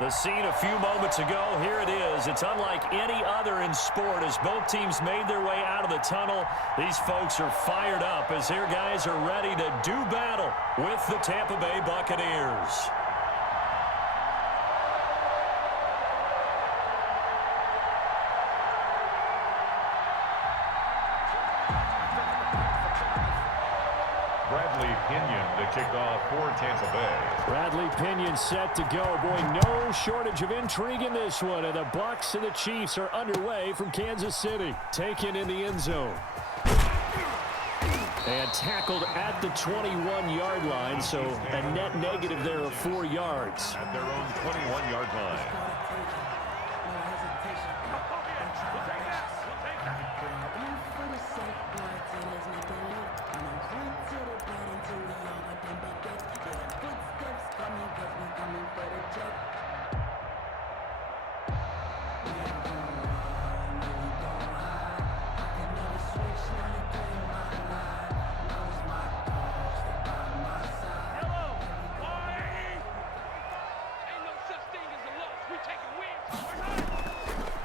The scene a few moments ago, here it is. It's unlike any other in sport as both teams made their way out of the tunnel. These folks are fired up as their guys are ready to do battle with the Tampa Bay Buccaneers. To kick off for Tampa Bay. Bradley Pinion set to go. Boy, no shortage of intrigue in this one. And the Bucs and the Chiefs are underway from Kansas City. Taken in the end zone. And tackled at the 21-yard line. So a net negative there of 4 yards. At their own 21-yard line.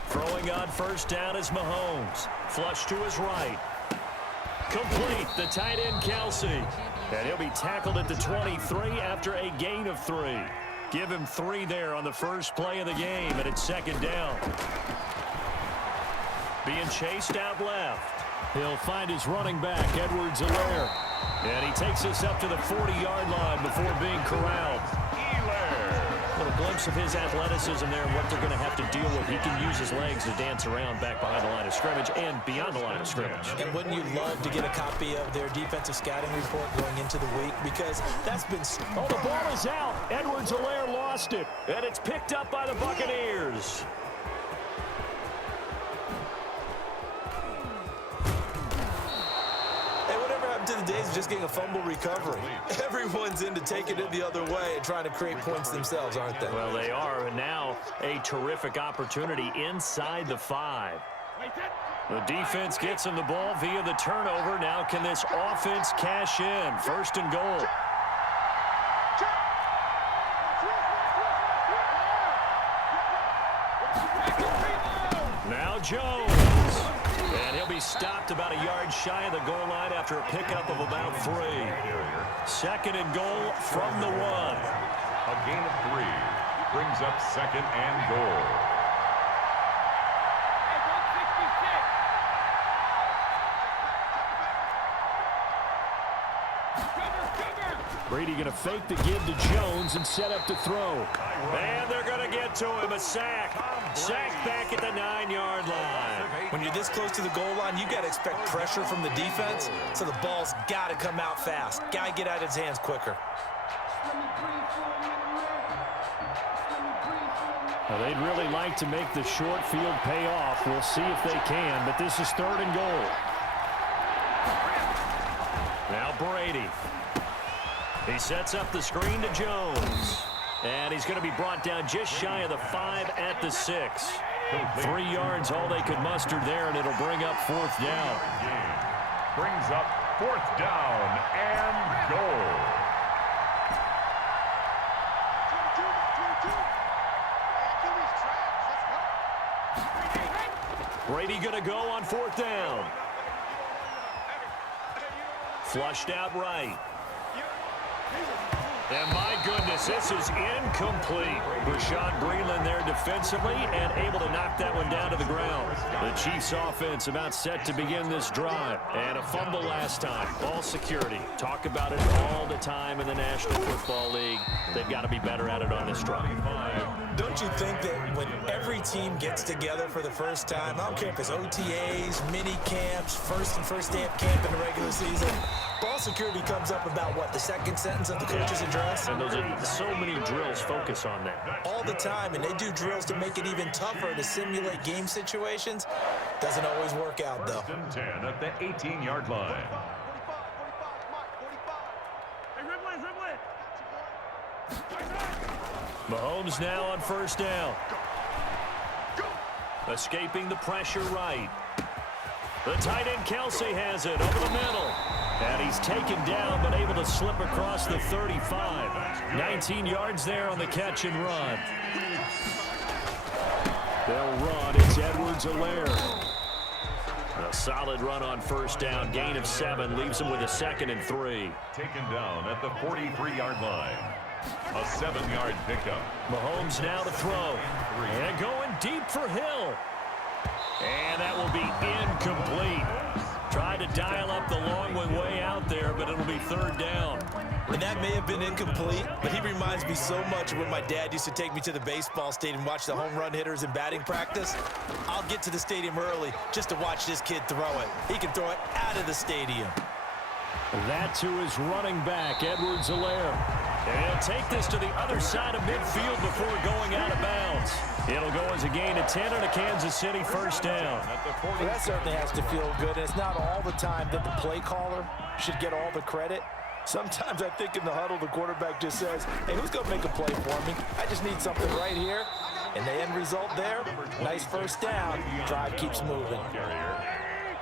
Throwing on first down is Mahomes. Flush to his right. Complete, the tight end Kelsey. And he'll be tackled at the 23 after a gain of 3. Give him 3 there on the first play of the game, and it's second down. Being chased out left. He'll find his running back, Edwards-Helaire. And he takes us up to the 40-yard line before being corralled. A little glimpse of his athleticism there and what they're going to have to deal with. He can use his legs to dance around back behind the line of scrimmage and beyond the line of scrimmage. And wouldn't you love to get a copy of their defensive scouting report going into the week? Because that's been... Oh, the ball is out. Edwards-Helaire lost it. And it's picked up by the Buccaneers. To the days of just getting a fumble recovery. Everyone's into taking it the other way and trying to create points themselves, aren't they? Well, they are. And now a terrific opportunity inside the 5. The defense gets him the ball via the turnover. Now can this offense cash in? First and goal. Now Jones. And he'll be stopped about a yard shy of the goal line after a pickup of about 3. Second and goal from the 1. A gain of 3 brings up second and goal. Brady going to fake the give to Jones and set up to throw. And they're going to get to him. A sack. Sack back at the 9-yard line. When you're this close to the goal line, you got to expect pressure from the defense, so the ball's got to come out fast. Got to get out of his hands quicker. Well, they'd really like to make the short field pay off. We'll see if they can, but this is third and goal. Now Brady. He sets up the screen to Jones. And he's going to be brought down just shy of the 5 at the 6. 3 yards, all they could muster there, and it'll bring up 4th down. Brings up 4th down and goal. Brady going to go on 4th down. Flushed out right. And my goodness, this is incomplete. Rashad Breeland there defensively and able to knock that one down to the ground. The Chiefs offense about set to begin this drive. And a fumble last time. Ball security. Talk about it all the time in the National Football League. They've got to be better at it on this drive. Don't you think that when every team gets together for the first time, I don't care if it's OTAs, mini camps, first day of camp in the regular season, ball security comes up about, what, the second sentence of the coach's address? And those are so many drills focus on that. All the time, and they do drills to make it even tougher to simulate game situations. Doesn't always work out, though. 1st and 10 at the 18-yard line. Mahomes now on 1st down. Escaping the pressure right. The tight end Kelsey has it over the middle. And he's taken down but able to slip across the 35. 19 yards there on the catch and run. They'll run. It's Edwards-Helaire. A solid run on first down. Gain of 7 leaves him with a 2nd and 3. Taken down at the 43-yard line. A 7-yard pickup. Mahomes now to throw. And going deep for Hill. And that will be incomplete. Tried to dial up the long one way out there, but it'll be 3rd down. And that may have been incomplete, but he reminds me so much of when my dad used to take me to the baseball stadium and watch the home run hitters in batting practice. I'll get to the stadium early just to watch this kid throw it. He can throw it out of the stadium. That to his running back, Edwards-Helaire. And he'll take this to the other side of midfield before going out of bounds. It'll go as a gain of 10 and a Kansas City 1st down. Well, that certainly has to feel good. And it's not all the time that the play caller should get all the credit. Sometimes I think in the huddle, the quarterback just says, hey, who's going to make a play for me? I just need something right here. And the end result there, nice 1st down. Drive keeps moving.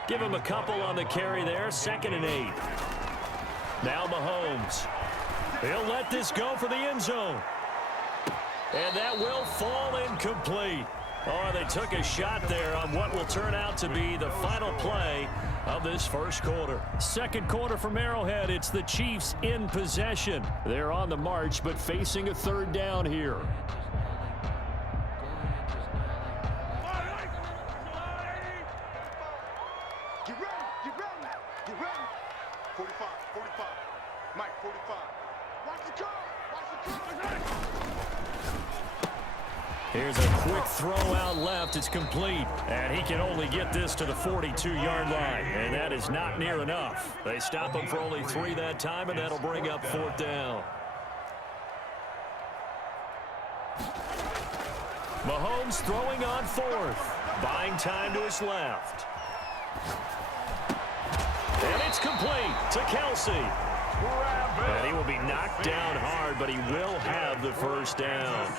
Give him a couple on the carry there, 2nd and 8. Now Mahomes. He'll let this go for the end zone. And that will fall incomplete. Oh, they took a shot there on what will turn out to be the final play of this 1st quarter. 2nd quarter from Arrowhead. It's the Chiefs in possession. They're on the march, but facing a 3rd down here. Get ready. 45, Mike, 45. Watch the curve. Here's a quick throw out left. It's complete. And he can only get this to the 42-yard line. And that is not near enough. They stop him for only 3 that time, and that'll bring up 4th down. Mahomes throwing on 4th. Buying time to his left. And it's complete to Kelsey. And he will be knocked down hard, but he will have the 1st down.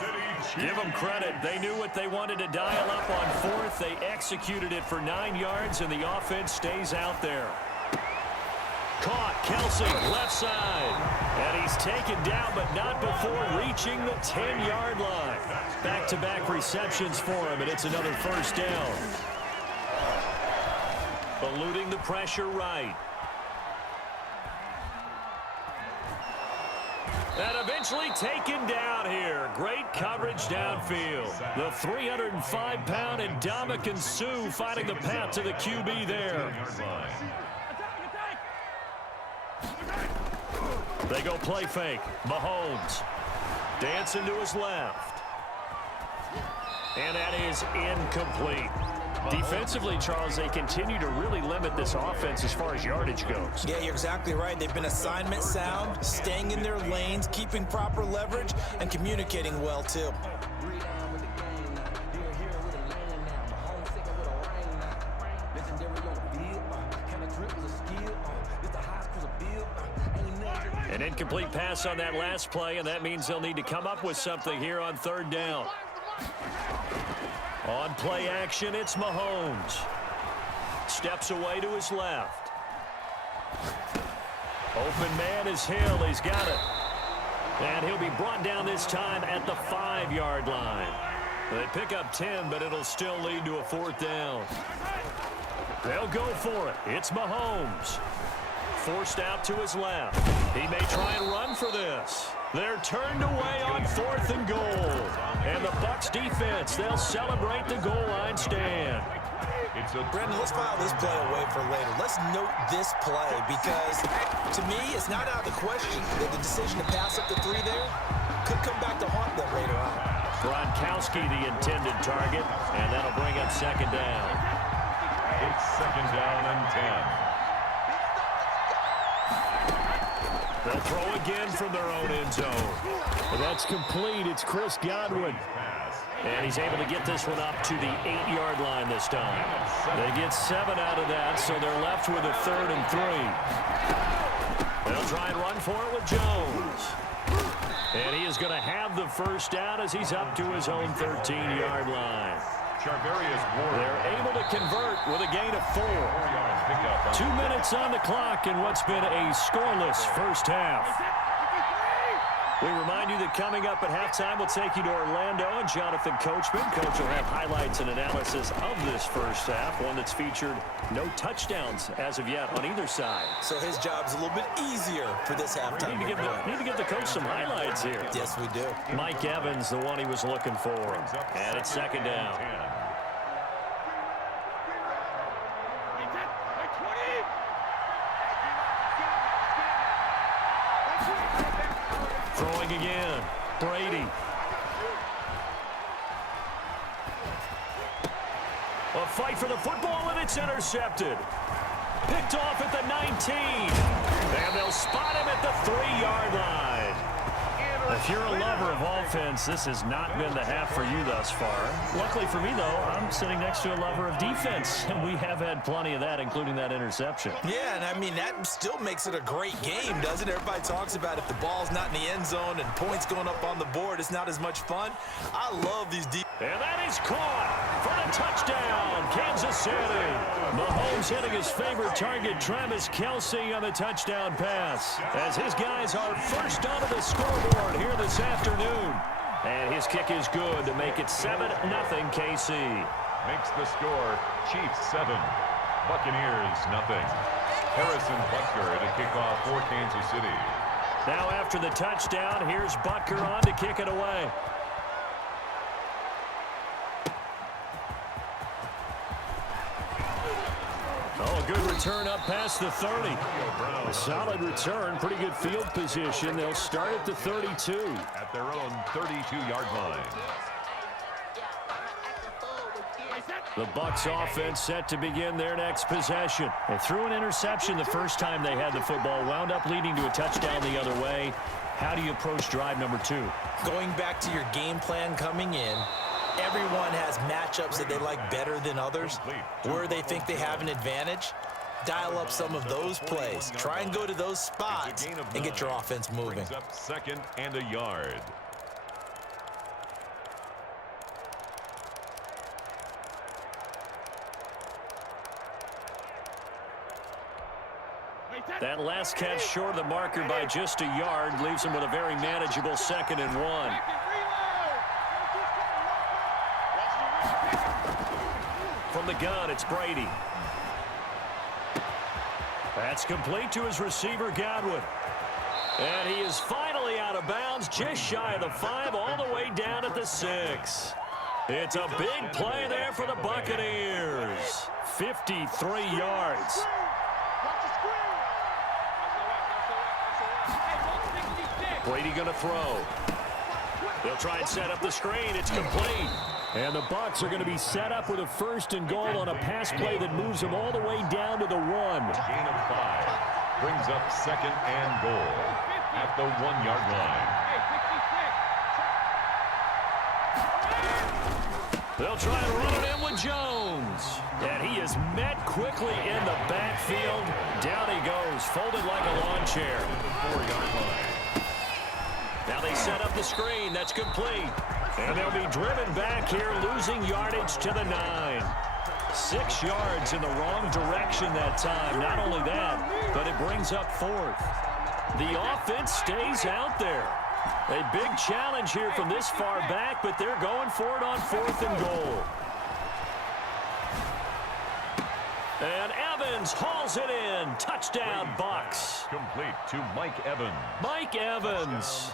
Give them credit. They knew what they wanted to dial up on 4th. They executed it for 9 yards, and the offense stays out there. Caught. Kelsey, left side. And he's taken down, but not before reaching the 10-yard line. Back-to-back receptions for him, and it's another 1st down. Eluding the pressure right. And eventually taken down here. Great coverage downfield. The 305-pound Ndamukong Suh finding the path to the QB there. They go play fake. Mahomes dancing to his left. And that is incomplete. Defensively, Charles, they continue to really limit this offense as far as yardage goes. Yeah, you're exactly right. They've been assignment sound, staying in their lanes, keeping proper leverage, and communicating well, too. An incomplete pass on that last play, and that means they'll need to come up with something here on 3rd down. On play action, it's Mahomes. Steps away to his left. Open man is Hill. He's got it. And he'll be brought down this time at the 5-yard line. They pick up 10, but it'll still lead to a 4th down. They'll go for it. It's Mahomes. Forced out to his left. He may try and run for this. They're turned away on 4th and goal. And the Bucs defense, they'll celebrate the goal line stand. Brendan, let's file this play away for later. Let's note this play because, to me, it's not out of the question that the decision to pass up the 3 there could come back to haunt them later on. Gronkowski, the intended target, and that'll bring up 2nd down. It's 2nd down and 10. They'll throw again from their own end zone. But that's complete. It's Chris Godwin. And he's able to get this one up to the 8-yard line this time. They get 7 out of that, so they're left with a 3rd and 3. They'll try and run for it with Jones. And he is going to have the 1st down as he's up to his own 13-yard line. They're able to convert with a gain of 4. 2 minutes on the clock in what's been a scoreless first half. We remind you that coming up at halftime, we'll take you to Orlando and Jonathan Coachman. Coach will have highlights and analysis of this first half, one that's featured no touchdowns as of yet on either side. So his job's a little bit easier for this halftime. Need to give the coach some highlights here. Yes, we do. Mike Evans, the one he was looking for. And it's second down. Throwing again. Brady. A fight for the football, and it's intercepted. Picked off at the 19. And they'll spot him at the 3-yard line. If you're a lover of offense, this has not been the half for you thus far. Luckily for me, though, I'm sitting next to a lover of defense, and we have had plenty of that, including that interception. Yeah, and I mean, that still makes it a great game, doesn't it? Everybody talks about if the ball's not in the end zone and points going up on the board, it's not as much fun. I love these And that is caught for the touchdown, Kansas City. Mahomes hitting his favorite target, Travis Kelce, on the touchdown pass, as his guys are first onto the scoreboard here this afternoon. And his kick is good to make it 7-0 KC. Makes the score Chiefs 7, Buccaneers 0. Harrison Butker to kick off for Kansas City. Now after the touchdown, here's Butker on to kick it away. Oh, good return up past the 30. A solid return, pretty good field position. They'll start at the 32. At their own 32-yard line. The Bucs offense set to begin their next possession. They threw an interception the first time they had the football, wound up leading to a touchdown the other way. How do you approach drive number 2? Going back to your game plan coming in, everyone has matchups that they like better than others, where they think they have an advantage. Dial up some of those plays. Try and go to those spots and get your offense moving. Brings up 2nd and a yard. That last catch short of the marker by just a yard leaves him with a very manageable 2nd and 1. From the gun, it's Brady. That's complete to his receiver, Godwin. And he is finally out of bounds, just shy of the 5, all the way down at the 6. It's a big play there for the Buccaneers. 53 yards. Brady going to throw. They'll try and set up the screen. It's complete. And the Bucs are going to be set up with a 1st and goal on a pass play that moves them all the way down to the 1. Gain of 5. Brings up 2nd and goal at the 1-yard line. They'll try and run it in with Jones. And he is met quickly in the backfield. Down he goes, folded like a lawn chair. 4-yard line. Now they set up the screen. That's complete. And they'll be driven back here, losing yardage to the 9. 6 yards in the wrong direction that time. Not only that, but it brings up 4th. The offense stays out there. A big challenge here from this far back, but they're going for it on 4th and goal. And Evans hauls it in. Touchdown, Bucs. Complete to Mike Evans. Mike Evans.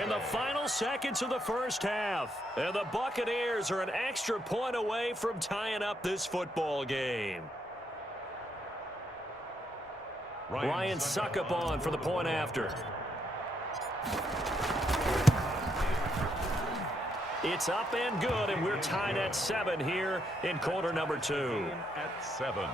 In the final seconds of the first half. And the Buccaneers are an extra point away from tying up this football game. Ryan Suckup on for the point after. It's up and good, and we're tied at 7 here in quarter number 2. At 7.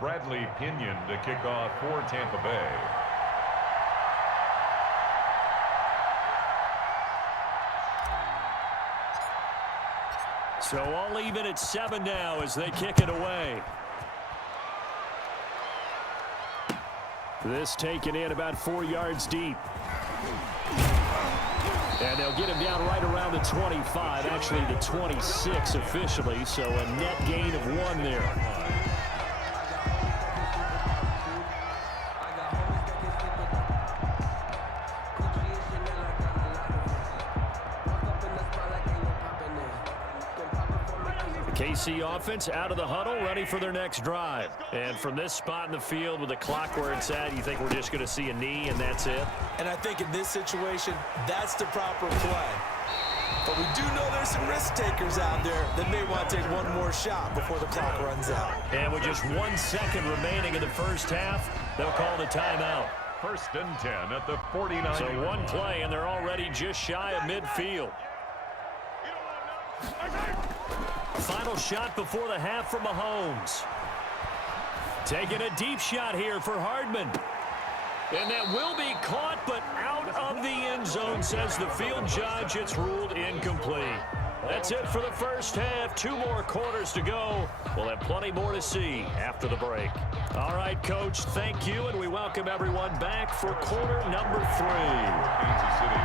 Bradley Pinion to kick off for Tampa Bay. So all even at 7 now as they kick it away. This taken in about 4 yards deep. And they'll get him down right around the 25, actually the 26 officially, so a net gain of 1 there. KC offense out of the huddle, ready for their next drive. And from this spot in the field with the clock where it's at, you think we're just going to see a knee and that's it? And I think in this situation, that's the proper play. But we do know there's some risk takers out there that may want to take one more shot before the clock runs out. And with just 1 second remaining in the first half, they'll call the timeout. 1st and 10 at the 49. So one play, and they're already just shy of midfield. Final shot before the half from Mahomes. Taking a deep shot here for Hardman. And that will be caught, but out of the end zone, says the field judge. It's ruled incomplete. That's it for the first half. 2 more quarters to go. We'll have plenty more to see after the break. All right, Coach, thank you, and we welcome everyone back for quarter number 3. Kansas City.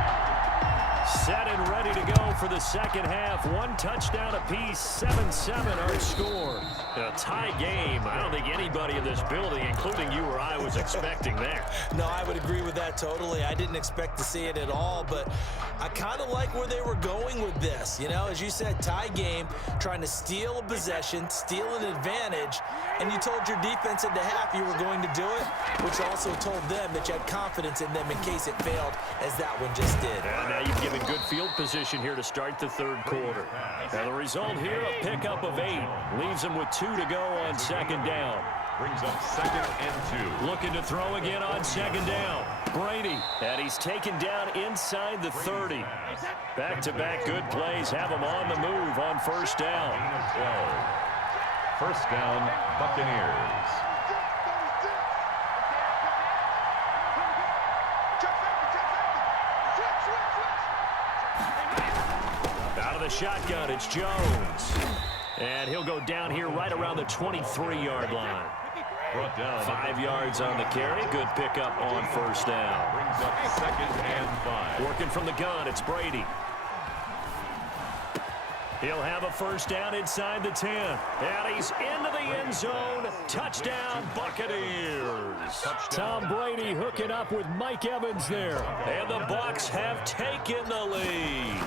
Set and ready to go for the second half. 1 touchdown apiece, 7-7 our score. A tie game. I don't think anybody in this building, including you or I, was expecting that. No, I would agree with that totally. I didn't expect to see it at all, but I kind of like where they were going with this. You know, as you said, tie game, trying to steal a possession, steal an advantage, and you told your defense at the half you were going to do it, which also told them that you had confidence in them in case it failed, as that one just did. And now you've given good field position here to start the third quarter. And the result here, a pickup of 8. Leaves them with 2 to go on second down. Brings up 2nd and 2. Looking to throw again on second down. Brady, and he's taken down inside the 30. Back-to-back good plays have him on the move on first down. 12. First down, Buccaneers. Out of the shotgun, it's Jones. And he'll go down here right around the 23-yard line. Brought down 5 yards on the carry. Good pickup on first down. Brings up 2nd and 5. Working from the gun, it's Brady. He'll have a first down inside the 10. And he's into the end zone. Touchdown, Buccaneers. Tom Brady hooking up with Mike Evans there. And the Bucs have taken the lead.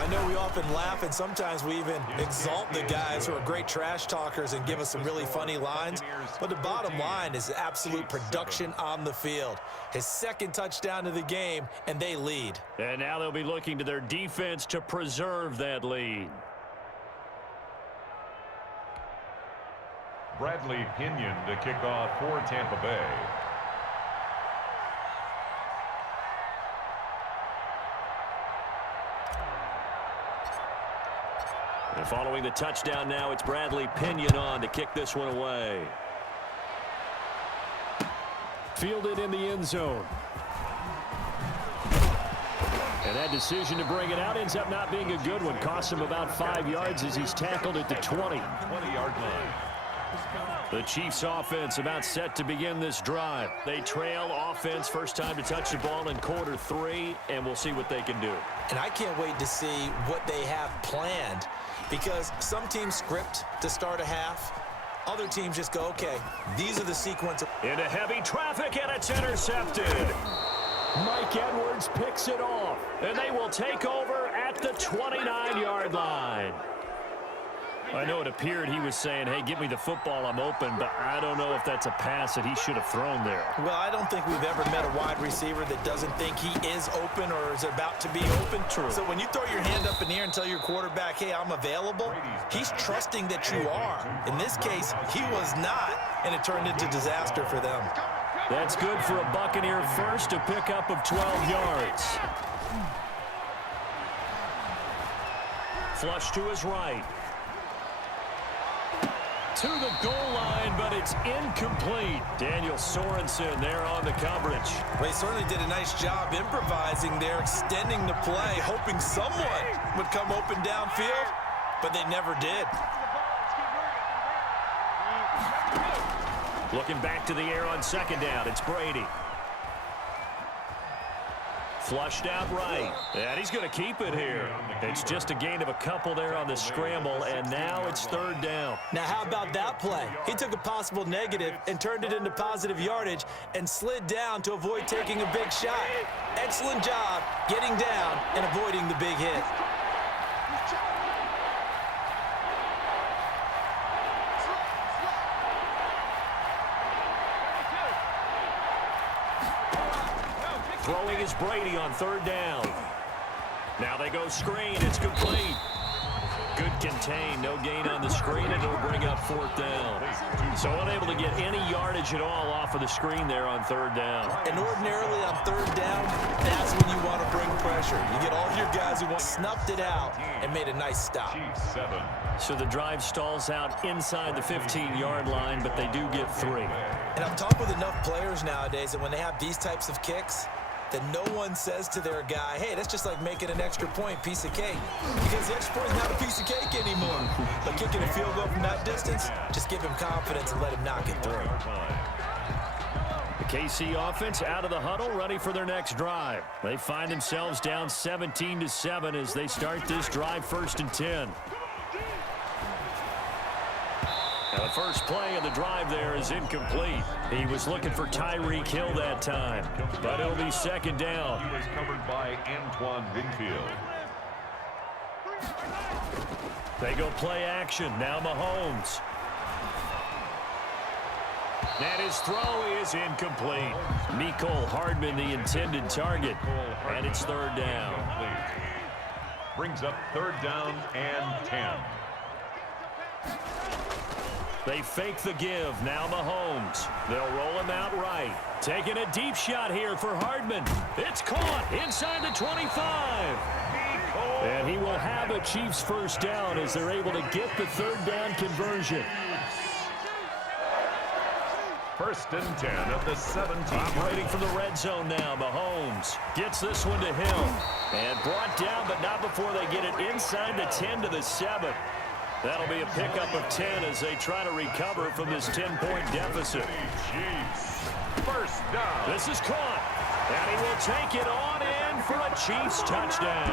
I know we often laugh, and sometimes we even exalt the guys who are great trash talkers and give us some really funny lines. But the bottom line is absolute production on the field. His 2nd touchdown of the game, and they lead. And now they'll be looking to their defense to preserve that lead. Bradley Pinion to kick off for Tampa Bay. And following the touchdown now, it's Bradley Pinion on to kick this one away. Fielded in the end zone. And that decision to bring it out ends up not being a good one. Costs him about 5 yards as he's tackled at the 20. 20-yard line. The Chiefs offense about set to begin this drive. They trail offense, first time to touch the ball in quarter 3, and we'll see what they can do. And I can't wait to see what they have planned, because some teams script to start a half. Other teams just go, okay, these are the sequence. Into heavy traffic, and it's intercepted. Mike Edwards picks it off, and they will take over at the 29-yard line. I know it appeared he was saying, hey, give me the football, I'm open, but I don't know if that's a pass that he should have thrown there. Well, I don't think we've ever met a wide receiver that doesn't think he is open or is about to be open. True. So when you throw your hand up in the air and tell your quarterback, hey, I'm available, he's trusting that you are. In this case, he was not, and it turned into disaster for them. That's good for a Buccaneer first, a pickup of 12 yards. Flush to his right. To the goal line, but it's incomplete. Daniel Sorensen there on the coverage. Well, he certainly did a nice job improvising there, extending the play, hoping someone would come open downfield, but they never did. Looking back to the air on second down, it's Brady. Flushed out right. And he's going to keep it here. It's just a gain of a couple there on the scramble, and now it's third down. Now, how about that play? He took a possible negative and turned it into positive yardage and slid down to avoid taking a big shot. Excellent job getting down and avoiding the big hit. Throwing is Brady on third down. Now they go screen. It's complete. Good contain. No gain on the screen, and it'll bring up fourth down. So unable to get any yardage at all off of the screen there on third down. And ordinarily on third down, that's when you want to bring pressure. You get all your guys who snuffed it out and made a nice stop. So the drive stalls out inside the 15-yard line, but they do get 3. And I've talked with enough players nowadays that when they have these types of kicks, that no one says to their guy, hey, that's just like making an extra point, piece of cake. Because the extra point is not a piece of cake anymore. But kicking a field goal from that distance, just give him confidence and let him knock it through. The KC offense out of the huddle, ready for their next drive. They find themselves down 17-7 as they start this drive, 1st and 10. Now the first play of the drive there is incomplete. He was looking for Tyreek Hill that time, but it'll be second down. He was covered by Antoine Winfield. They go play action. Now Mahomes. And his throw is incomplete. Mecole Hardman, the intended target, and it's third down. Brings up third down and 10. They fake the give. Now Mahomes. They'll roll him out right. Taking a deep shot here for Hardman. It's caught inside the 25. And he will have a Chiefs first down as they're able to get the third down conversion. 1st and 10 at the 17. Operating from the red zone now. Mahomes gets this one to Hill. And brought down, but not before they get it inside the 10 to the 7. That'll be a pickup of 10 as they try to recover from this 10-point deficit. Chiefs. First down. This is caught. And he will take it on in for a Chiefs touchdown.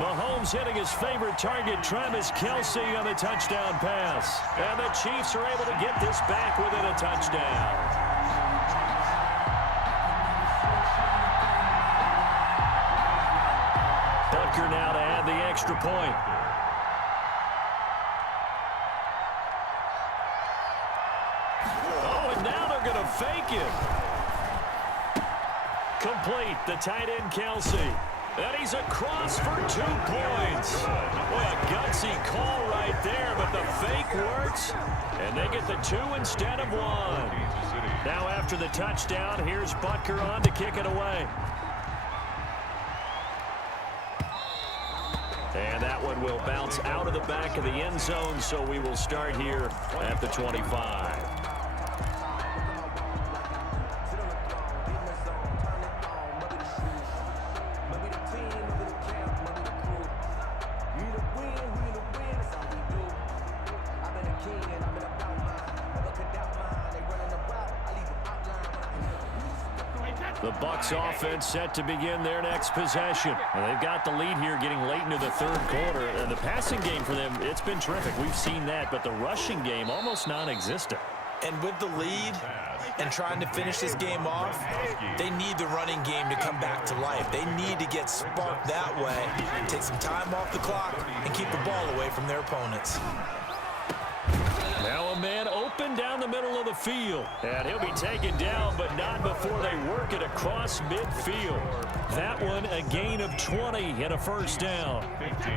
Mahomes hitting his favorite target, Travis Kelce, on the touchdown pass. And the Chiefs are able to get this back within a touchdown. Butker now to add the extra point. Fake it. Complete. The tight end, Kelce. And he's across for 2 points. Boy, a gutsy call right there, but the fake works. And they get the 2 instead of 1. Now after the touchdown, here's Butker on to kick it away. And that one will bounce out of the back of the end zone, so we will start here at the 25. The Bucs offense set to begin their next possession. And they've got the lead here getting late into the third quarter. And the passing game for them, it's been terrific. We've seen that, but the rushing game almost non-existent. And with the lead and trying to finish this game off, they need the running game to come back to life. They need to get sparked that way, take some time off the clock, and keep the ball away from their opponents. Now a man open down the middle of the field. And he'll be taken down, but not before they work it across midfield. That one a gain of 20 and a first down. 15.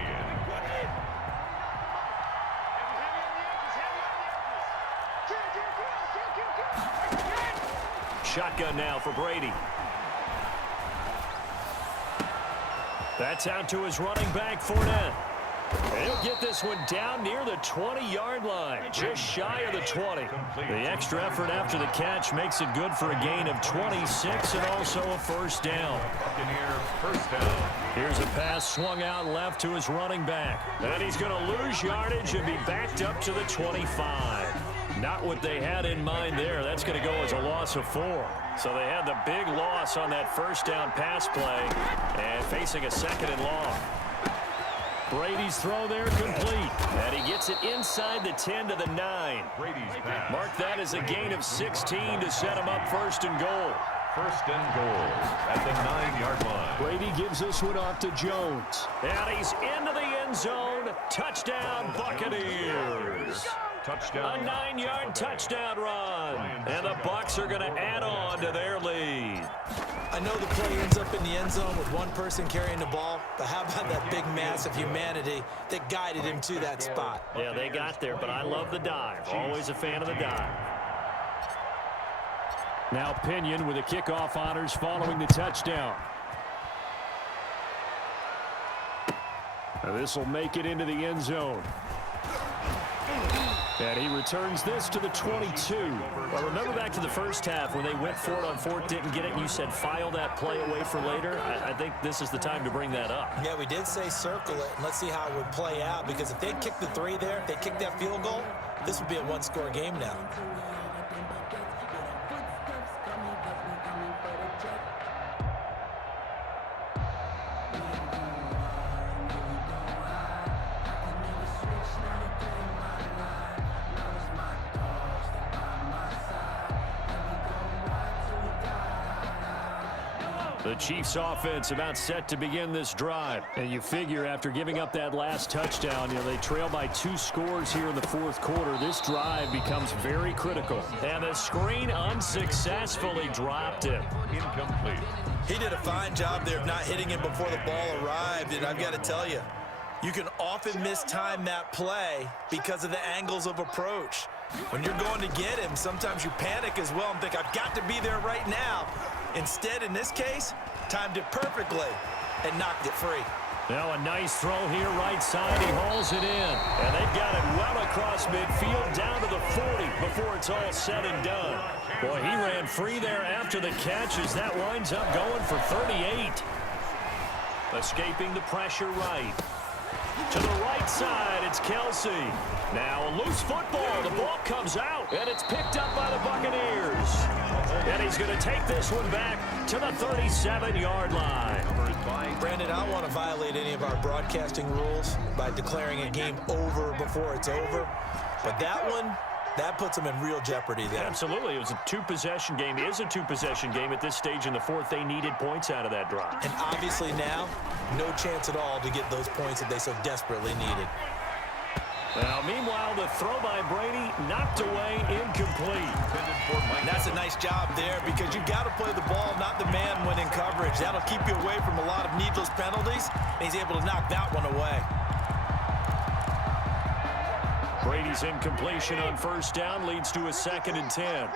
Shotgun now for Brady. That's out to his running back, Fournette. And he'll get this one down near the 20-yard line, just shy of the 20. The extra effort after the catch makes it good for a gain of 26 and also a first down. Buccaneer first down. Here's a pass swung out left to his running back. And he's going to lose yardage and be backed up to the 25. Not what they had in mind there. That's going to go as a loss of 4. So they had the big loss on that first down pass play and facing a 2nd and long. Brady's throw there complete. And he gets it inside the 10 to the 9. Brady's pass. Mark that as a gain of 16 to set him up 1st and goal. 1st and goal at the 9-yard line. Brady gives this one off to Jones. And he's into the end zone. Touchdown, Buccaneers. Touchdown. A 9-yard touchdown run. And the Bucs are going to add on to their lead. I know the play ends up in the end zone with one person carrying the ball, but how about that big mass of humanity that guided him to that spot? Yeah, they got there, but I love the dive. Always a fan of the dive. Now Pinion with the kickoff honors following the touchdown. This will make it into the end zone. And he returns this to the 22. Well, remember back to the first half when they went for it on 4th, didn't get it, and you said file that play away for later? I think this is the time to bring that up. Yeah, we did say circle it, and let's see how it would play out, because if they kick the 3 there, if they kick that field goal, this would be a 1-score game now. The Chiefs offense about set to begin this drive. And you figure after giving up that last touchdown, they trail by 2 scores here in the 4th quarter. This drive becomes very critical. And the screen unsuccessfully dropped him. Incomplete. He did a fine job there of not hitting him before the ball arrived, and I've got to tell you, you can often mistime that play because of the angles of approach. When you're going to get him, sometimes you panic as well and think, I've got to be there right now. Instead, in this case, timed it perfectly and knocked it free. Now a nice throw here right side. He hauls it in. And they've got it well across midfield down to the 40 before it's all said and done. Boy, he ran free there after the catch as that winds up going for 38. Escaping the pressure right. To the right side, it's Kelsey. Now a loose football. The ball comes out, and it's picked up by the Buccaneers. And he's going to take this one back to the 37-yard line. Brandon, I don't want to violate any of our broadcasting rules by declaring a game over before it's over. But that one, that puts them in real jeopardy there. Absolutely. It was a 2-possession game. It is a 2-possession game at this stage in the 4th. They needed points out of that drive. And obviously now, no chance at all to get those points that they so desperately needed. Now, meanwhile, the throw by Brady knocked away, incomplete. And that's a nice job there because you've got to play the ball, not the man when in coverage. That'll keep you away from a lot of needless penalties, and he's able to knock that one away. Brady's incompletion on 1st down leads to a 2nd and 10.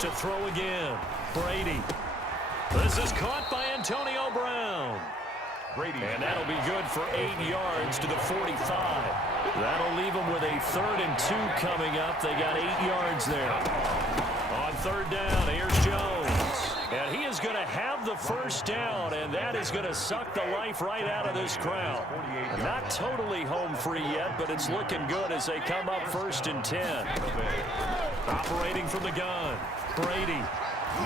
To throw again, Brady. This is caught by Antonio Brown. Brady. And that'll be good for 8 yards to the 45. That'll leave them with a 3rd and 2 coming up. They got 8 yards there. On 3rd down, here's Jones. And he is going to have the 1st down, and that is going to suck the life right out of this crowd. Not totally home free yet, but it's looking good as they come up 1st and 10. Operating from the gun, Brady.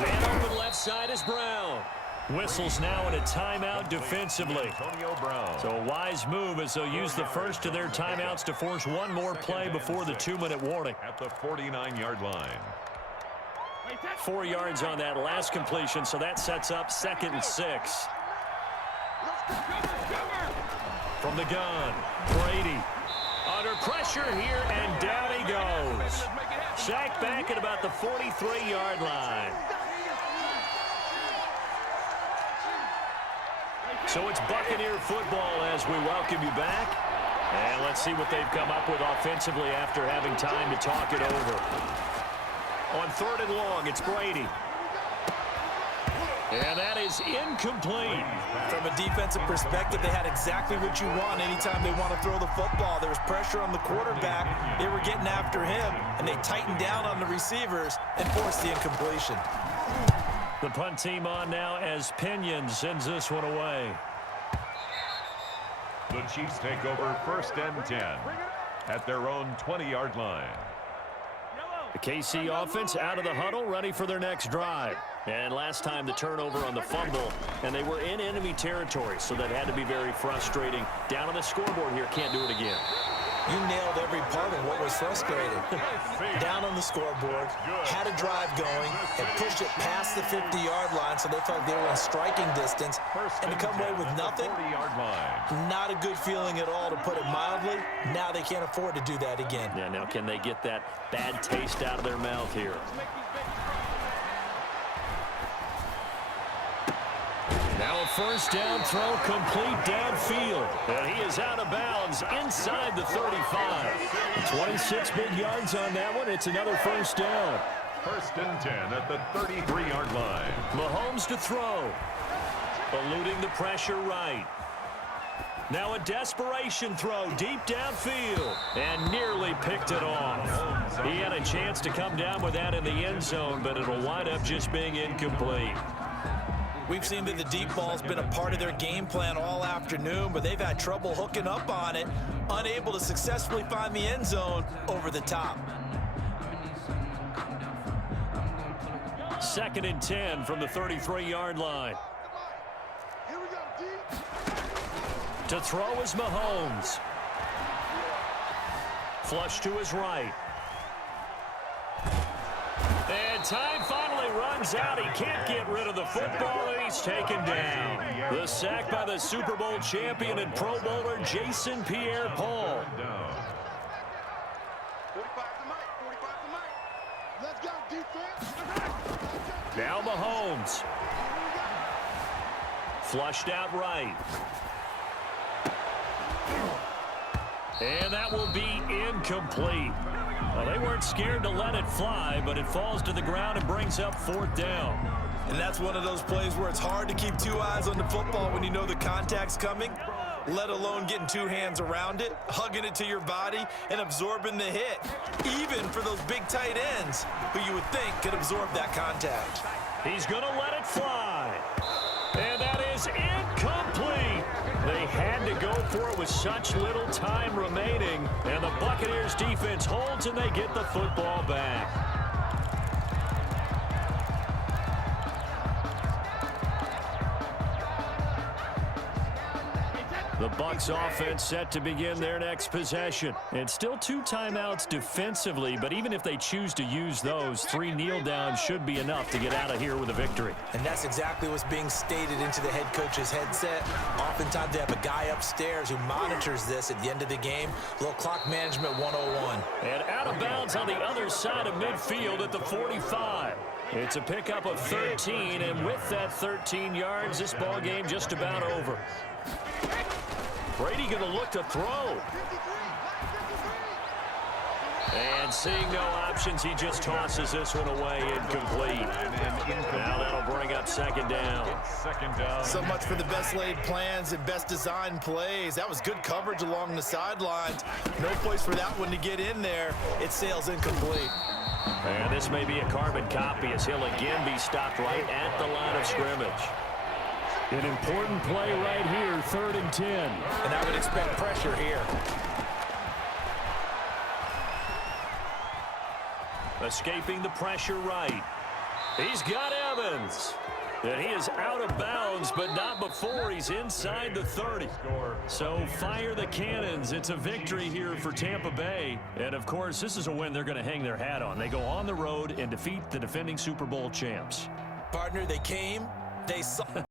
Man open left side is Brown. Whistles now in a timeout defensively. Antonio Brown. So a wise move as they'll use the first of their timeouts to force one more play before the 2-minute warning. At the 49-yard line. 4 yards on that last completion, so that sets up 2nd and 6. From the gun, Brady. Under pressure here, and down he goes. Sacked back at about the 43-yard line. So it's Buccaneer football as we welcome you back. And let's see what they've come up with offensively after having time to talk it over. On 3rd and long, it's Brady. And that is incomplete. From a defensive perspective, they had exactly what you want anytime they want to throw the football. There was pressure on the quarterback. They were getting after him, and they tightened down on the receivers and forced the incompletion. The punt team on now as Pinion sends this one away. The Chiefs take over 1st and 10. at their own 20-yard line. The KC offense out of the huddle, ready for their next drive. And last time the turnover on the fumble, and they were in enemy territory, so that had to be very frustrating. Down on the scoreboard here, can't do it again. You nailed every part of what was frustrating. Down on the scoreboard, had a drive going, and pushed it past the 50-yard line, so they felt they were in striking distance. And to come away with nothing, not a good feeling at all, to put it mildly. Now they can't afford to do that again. Yeah, now can they get that bad taste out of their mouth here? Now a first down throw, complete downfield. And he is out of bounds inside the 35. 26 big yards on that one. It's another first down. First and 10 at the 33-yard line. Mahomes to throw. Eluding the pressure right. Now a desperation throw deep downfield. And nearly picked it off. He had a chance to come down with that in the end zone, but it'll wind up just being incomplete. We've seen that the deep ball's been a part of their game plan all afternoon, but they've had trouble hooking up on it, unable to successfully find the end zone over the top. Second and 10 from the 33-yard line. Here we go, D. To throw is Mahomes. Flush to his right. And time finally runs out. He can't get rid of the football, and he's taken down. The sack by the Super Bowl champion and Pro Bowler Jason Pierre-Paul. 45 to Mike, 45 to Mike. Let's go, defense. Now Mahomes. Flushed out right. And that will be incomplete. Well, they weren't scared to let it fly, but it falls to the ground and brings up fourth down. And that's one of those plays where it's hard to keep two eyes on the football when you know the contact's coming, let alone getting two hands around it, hugging it to your body, and absorbing the hit, even for those big tight ends who you would think could absorb that contact. He's going to let it fly. And that is incomplete. They had to go for it with such little time remaining. And the Buccaneers defense holds, and they get the football back. The Bucs offense set to begin their next possession. It's still two timeouts defensively, but even if they choose to use those, 3 kneel downs should be enough to get out of here with a victory. And that's exactly what's being stated into the head coach's headset. Oftentimes they have a guy upstairs who monitors this at the end of the game. A little clock management 101. And out of bounds on the other side of midfield at the 45. It's a pickup of 13, and with that 13 yards, this ball game just about over. Brady going to look to throw. And seeing no options, he just tosses this one away, incomplete. Now that'll bring up second down. So much for the best laid plans and best designed plays. That was good coverage along the sidelines. No place for that one to get in there. It sails incomplete. And this may be a carbon copy as he'll again be stopped right at the line of scrimmage. An important play right here, 3rd and 10. And I would expect pressure here. Escaping the pressure right. He's got Evans. And he is out of bounds, but not before he's inside the 30. So fire the cannons. It's a victory here for Tampa Bay. And, of course, this is a win they're going to hang their hat on. They go on the road and defeat the defending Super Bowl champs. Partner, they came, they saw.